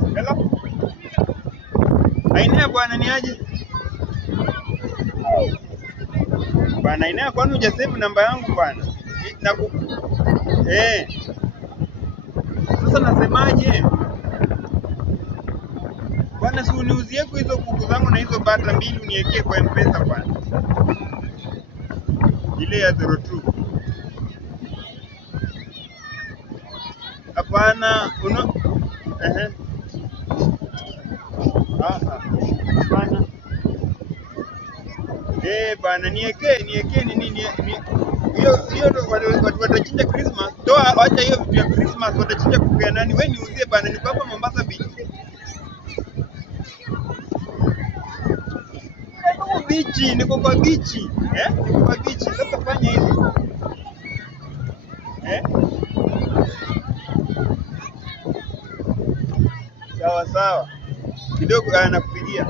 Hello? Ainea bwana ni aje? Bwana Ainea, kwani hujasave namba yangu bwana? Eh. Sasa nasemaje? Bwana, si uniuzie kwa hizo kuku zangu na hizo bata mbili uniwekee kwa M-Pesa bwana. Ile ya 02. Hapana, hapana. Bana niwekee nini hiyo watu watachinja Christmas. Toa acha hiyo vitu ya Christmas, watachinja kuku ya nani? Wewe niuzie bana, niko hapa Mombasa Beach. Niko kwa beach. Niko kwa beach. Sasa fanya hivi. Sawa. Kidogo nakupigia.